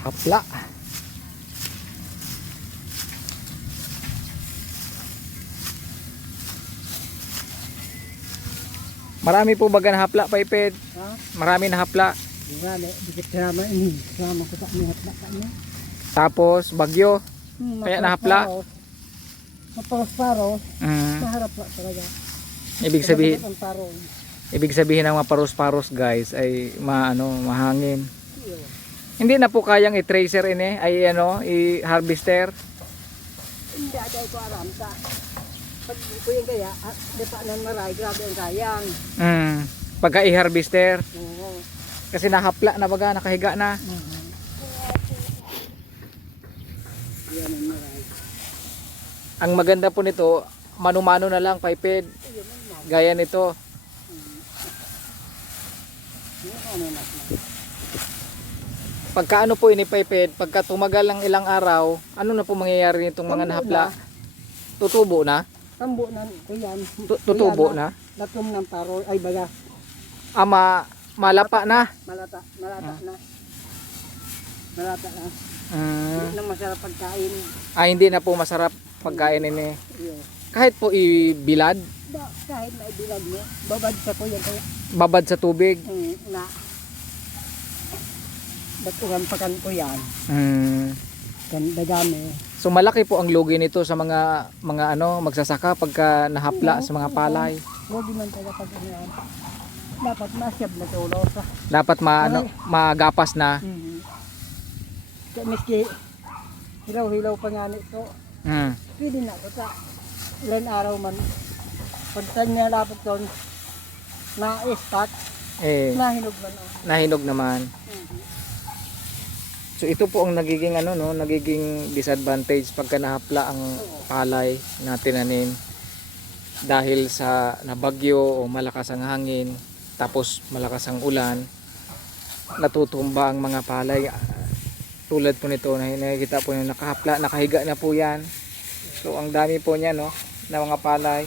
Hapla. Marami po baga na hapla, Paiped? Ha? Marami na hapla. Na kanya. Tapos, bagyo. Hmm, Kaya nahapla? Maparos-paros. Mm. Maharap na talaga. Ibig sabihin, ibig sabihin ng mga paros-paros guys ay maano, mahangin. Hindi na po kayang i-tracer ini, ay ano, i-harvester. Hindi ada ko aram sa. Pag ko yung kaya, at di pa nan maray, grabe ang kayang. Mm. Pagka i-harvester, Oo. kasi nahapla na baga, nakahiga na. Ang maray. Ang maganda po nito, mano-mano na lang, na. Gaya nito. Ano na. Pagka ano po ini Paiped, pagka tumagal ng ilang araw, ano na po mangyayari nitong mga Tubo nahapla? Tutubo na? Tambo na ko yan. Tu- Tutubo na? Latom ng paro, ay baga, Ama, malapa na. malata, malata na. Malata na. Mm. Hindi na masarap pagkain. Ah, hindi na po masarap pagkain ini. Iyo. Kahit po ibilad, Da, kahit may bilag mo, babad sa ko yan kaya babad sa tubig. hmm, na batuhan pakan ko yan. Mm. Kan dagami. So malaki po ang lugi nito sa mga mga ano magsasaka pagka nahapla sa mga palay. Huwag man talaga pag ano yan. Dapat masyab na tulo sa. Dapat maano magapas na. Hmm. Kaya miski hilaw-hilaw pa nga nito. Mm. Pwede na ito sa ilan araw man. Pag tanya lapot doon, na-ispat, Eh nahinog man. Oh. nahinog naman. So ito po ang nagiging ano no, nagiging disadvantage pagka nahapla ang palay na tinanim. Dahil sa nabagyo o malakas ang hangin tapos malakas ang ulan natutumba ang mga palay. Tulad po nito na nakikita po yung nakahapla nakahiga na po yan. So ang dami po niya no na mga palay.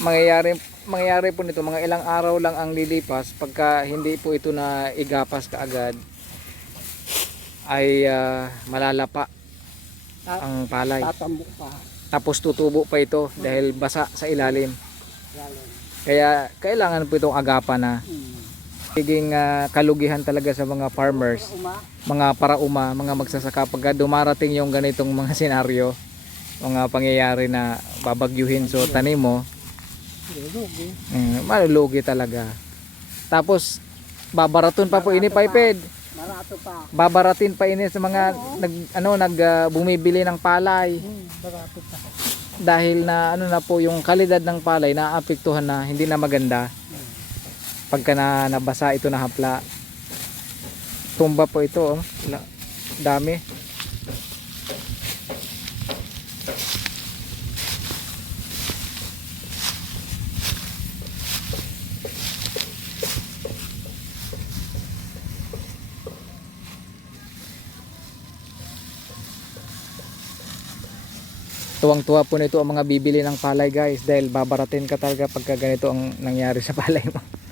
Mangyayari mangyayari po nito mga ilang araw lang ang lilipas pagka hindi po ito na igapas kaagad ay ah, malalapa Ta- ang palay. Tatambo pa. tapos tutubo pa ito dahil basa sa ilalim. Galing. kaya kailangan po itong agapan na Hmm. Higing ah, kalugihan talaga sa mga farmers mga parauma, mga magsasaka. Pagka dumarating yung ganitong mga senaryo mga pangyayari na babagyuhin so tanim mo. Lugi. mm, malulugi talaga. Tapos babaraton pa po ini paiped Marato pa. babaratin pa ini sa mga nag ano nag ah, bumibili ng palay Hmm, barato pa. dahil na ano na po yung kalidad ng palay naapektuhan na hindi na maganda pagka na nabasa ito na hapla tumba po ito oh. La- dami tuwang-tuwa po nito ang mga bibili ng palay guys dahil babaratin ka talaga pagka ganito ang nangyari sa palay mo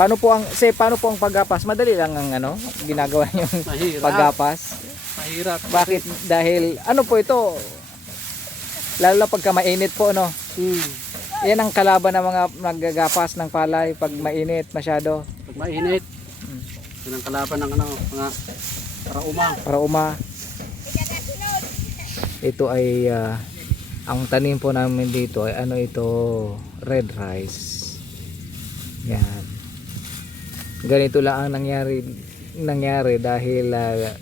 Paano po ang say paano po ang paggapas? Madali lang ang ano ginagawa yung Mahirap. paggapas. Mahirap. Bakit? Dahil ano po ito? Lalo na pagka mainit po no. Hmm. Yan ang kalaban ng mga naggagapas ng palay pag mainit masyado Pag mainit, yun ang kalaban ng ano, mga para uma. para uma. Ito ay ah, ang tanim po namin dito ay ano ito red rice. Yan. Ganito lang ang nangyari nangyari dahil ah,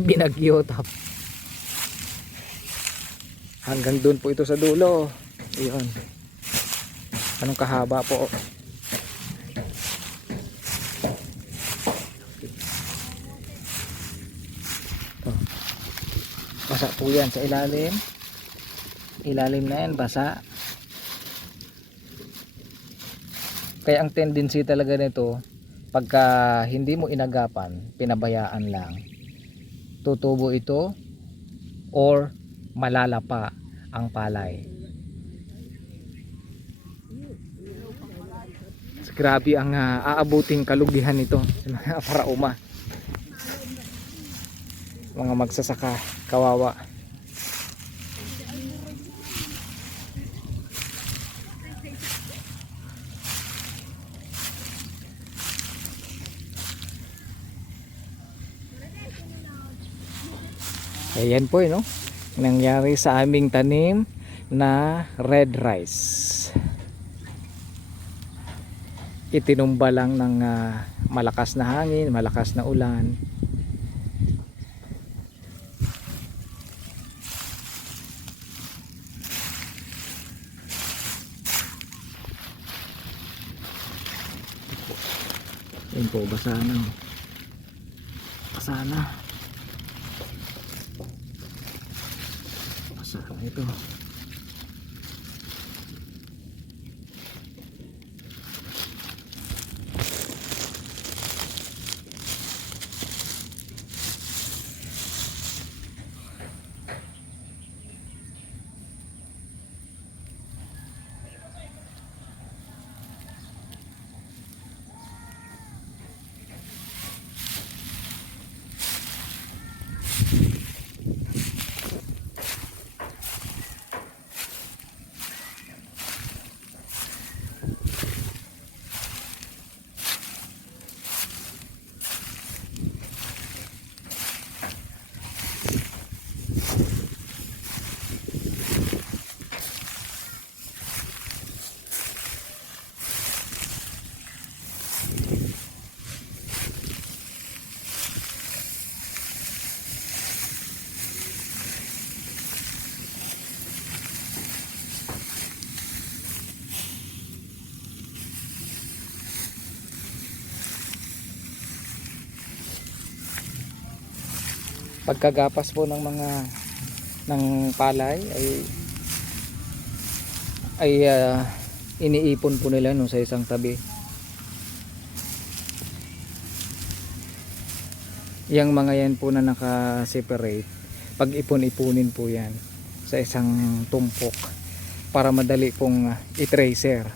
binagyo tap. Hanggang doon po ito sa dulo. Iyon. Anong kahaba po? Ito. Basa po yan sa ilalim. Ilalim na yan, basa. Kaya ang tendency talaga nito, pagka hindi mo inagapan, pinabayaan lang, tutubo ito, or malalapa ang palay. Grabe ang ah, aabuting kalugihan nito sa mga parauma. Mga magsasaka, kawawa. Ayan po, eh, no? Nangyari sa aming tanim na red rice. Itinumba lang ng ah, malakas na hangin, malakas na ulan. Ayun po, basa na. Basa na. Basa na ito. Pagkagapas po ng mga ng palay ay ay ah, iniipon po nila no sa isang tabi. Yung mga yan po na naka-separate pag ipon-ipunin po yan sa isang tumpok para madali pong ah, i-tracer